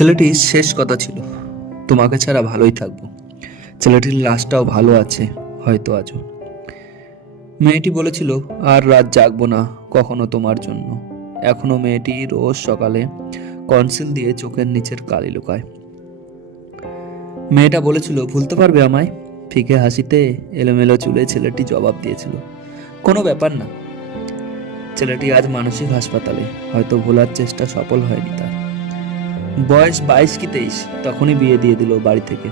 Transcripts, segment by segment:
ছেলেটির শেষ কথা ছিল, তোমাকে ছাড়া ভালোই থাকবো। ছেলেটির লাশটাও ভালো আছে হয়তো আজও। মেয়েটি বলেছিল, আর রাত জাগবো না কখনো তোমার জন্য। এখনো মেয়েটি রোজ সকালে কনসিল দিয়ে চোখের নিচের কালি লুকায়। মেয়েটা বলেছিল, ভুলতে পারবে আমায়? ফিকে হাসিতে এলোমেলো চুলে ছেলেটি জবাব দিয়েছিল, কোনো ব্যাপার না। ছেলেটি আজ মানসিক হাসপাতালে, হয়তো ভোলার চেষ্টা সফল হয়নি তার। বয়স 22 কি 23, তখনই বিয়ে দিয়ে দিল বাড়ি থেকে।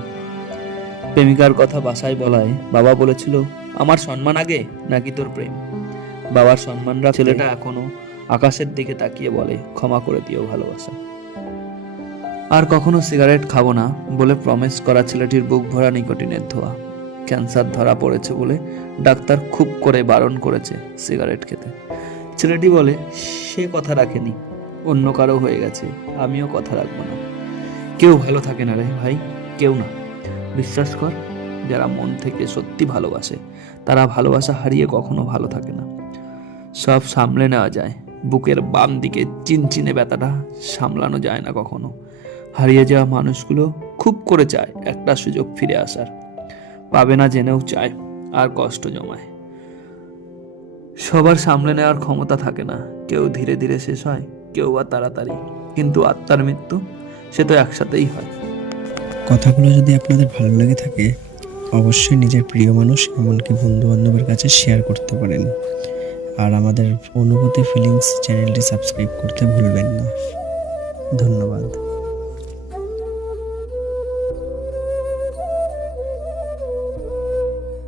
প্রেমিকার কথা বাসায় বলায় বাবা বলেছিল, আমার সম্মান আগে নাকি তোর প্রেম? বাবার সম্মানরা ছেলেটা এখনো আকাশের দিকে তাকিয়ে বলে, ক্ষমা করে দিও ভালোবাসা। আর কখনো সিগারেট খাবো না বলে প্রমিস করা ছেলেটির বুক ভরা নিকোটিনের ধোঁয়া। ক্যান্সার ধরা পড়েছে বলে ডাক্তার খুব করে বারণ করেছে সিগারেট খেতে। ছেলেটি বলে, সে কথা রাখেনি, অন্য কারো হয়ে গেছে, আমিও কথা রাখবো না। কেউ ভালো থাকে না রে ভাই, কেউ না। বিশ্বাস কর, যারা মন থেকে সত্যি ভালোবাসে তারা ভালোবাসা হারিয়ে কখনো ভালো থাকে না। সব সামলে নেওয়া যায়, বুকের বাম দিকে চিনচিনে ব্যথাটা সামলানো যায় না কখনো। হারিয়ে যাওয়া মানুষগুলো খুব করে চায় একটা সুযোগ ফিরে আসার, পাবে না জেনেও চায়, আর কষ্ট জমায়। সবার সামলে নেওয়ার ক্ষমতা থাকে না, কেউ ধীরে ধীরে শেষ হয়, কেউ বা তাড়াতাড়ি, কিন্তু আত্মার মৃত্যু সে তো একসাথেই হয়। কথাগুলো যদি আপনাদের ভালো লেগে থাকে অবশ্যই নিজের প্রিয় মানুষ এমনকি বন্ধু বান্ধবের কাছে শেয়ার করতে পারেন। আর আমাদের অনুভূতি ফিলিংস চ্যানেলটি সাবস্ক্রাইব করতে ভুলবেন না। ধন্যবাদ।